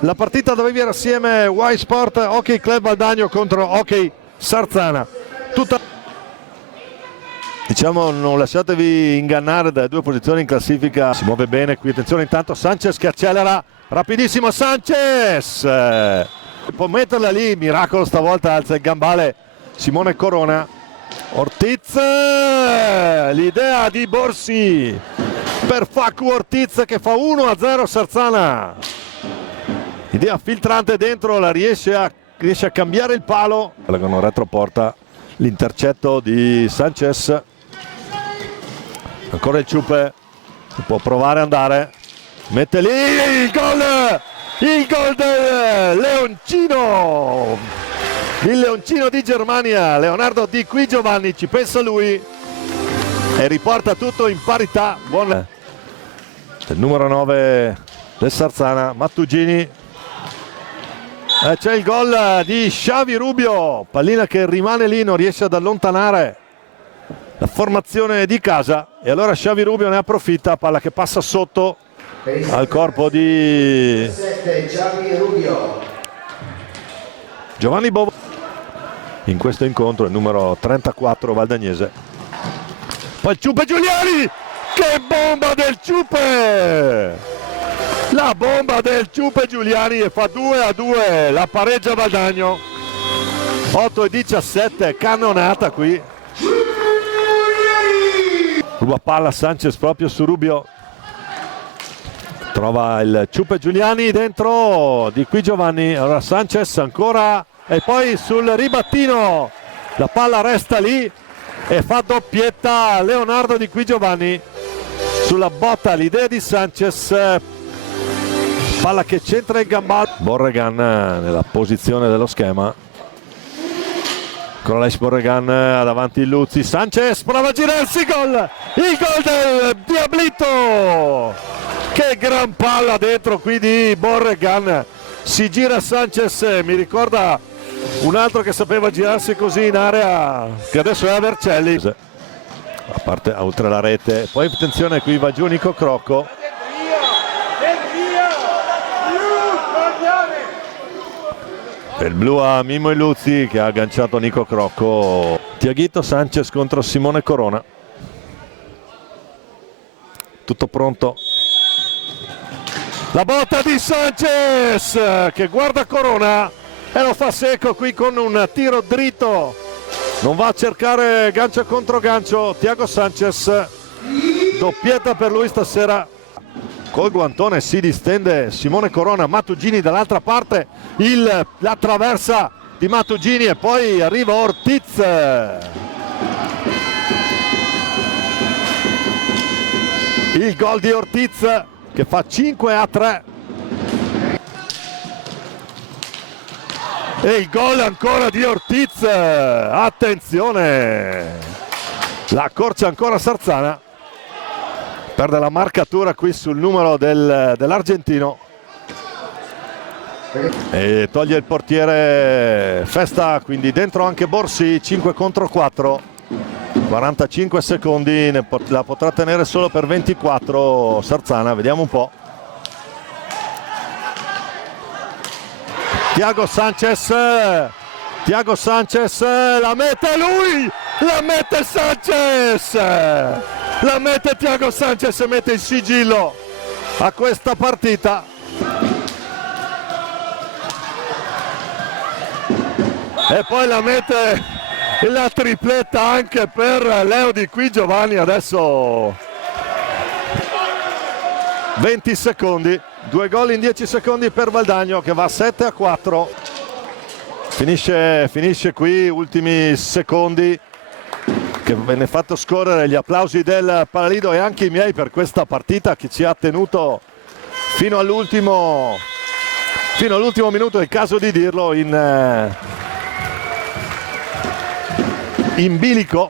la partita dove viene assieme Y Sport Hockey Club Valdagno contro Hockey Sarzana. Diciamo, non lasciatevi ingannare dalle due posizioni in classifica. Si muove bene qui, attenzione intanto Sanchez che accelera, rapidissimo Sanchez, può metterla lì, miracolo stavolta, alza il gambale Simone Corona. Ortiz, l'idea di Borsi per Facu Ortiz che fa 1-0 Sarzana. Idea filtrante dentro, la riesce a cambiare il palo. Con retroporta l'intercetto di Sanchez. Ancora il Ciupe, può provare ad andare, mette lì il gol del Leoncino, il Leoncino di Germania, Leonardo Di Qui Giovanni, ci pensa lui e riporta tutto in parità. Buon il numero 9 del Sarzana, Mattugini, c'è il gol di Xavi Rubio, pallina che rimane lì, non riesce ad allontanare la formazione di casa e allora Xavi Rubio ne approfitta, palla che passa sotto al corpo di Giovanni Bovo. In questo incontro il numero 34 valdagnese. Poi il Ciupe Giuliani, che bomba del Ciupe! La bomba del Ciupe Giuliani e fa 2-2, la pareggia Valdagno. 8-17, cannonata qui. Ruba palla Sanchez proprio su Rubio, trova il Ciupe Giuliani dentro, Di Qui Giovanni, allora Sanchez ancora e poi sul ribattino la palla resta lì e fa doppietta Leonardo Di Qui Giovanni sulla botta, l'idea di Sanchez, palla che centra il gambale. Borregan nella posizione dello schema. Ancora l'Ais Borregan davanti il Luzzi, Sanchez prova a girarsi, il gol del Diablito, che gran palla dentro qui di Borregan, si gira Sanchez, mi ricorda un altro che sapeva girarsi così in area che adesso è a Vercelli, a parte oltre la rete. Poi attenzione, qui va giù Nico Crocco, il blu a Mimmo Iluzzi che ha agganciato Nico Crocco. Tiaghito, Sanchez contro Simone Corona. Tutto pronto. La botta di Sanchez che guarda Corona e lo fa secco qui con un tiro dritto. Non va a cercare gancio contro gancio. Thiago Sanchez, doppietta per lui stasera. Col guantone si distende Simone Corona, Mattugini dall'altra parte, la traversa di Mattugini e poi arriva Ortiz. Il gol di Ortiz che fa 5-3. E il gol ancora di Ortiz, attenzione, la accorcia ancora Sarzana. Perde la marcatura qui sul numero dell'argentino e toglie il portiere Festa, quindi dentro anche Borsi. 5 contro 4, 45 secondi, la potrà tenere solo per 24 Sarzana, vediamo un po'. Thiago Sanchez, la mette lui, la mette Sanchez, la mette Thiago Sanchez e mette il sigillo a questa partita. E poi la mette la tripletta anche per Leo Di Qui Giovanni. Adesso 20 secondi, 2 gol in 10 secondi per Valdagno che va 7-4. Finisce qui, ultimi secondi, che venne fatto scorrere gli applausi del Palalido e anche i miei per questa partita che ci ha tenuto fino all'ultimo minuto, è il caso di dirlo, in bilico.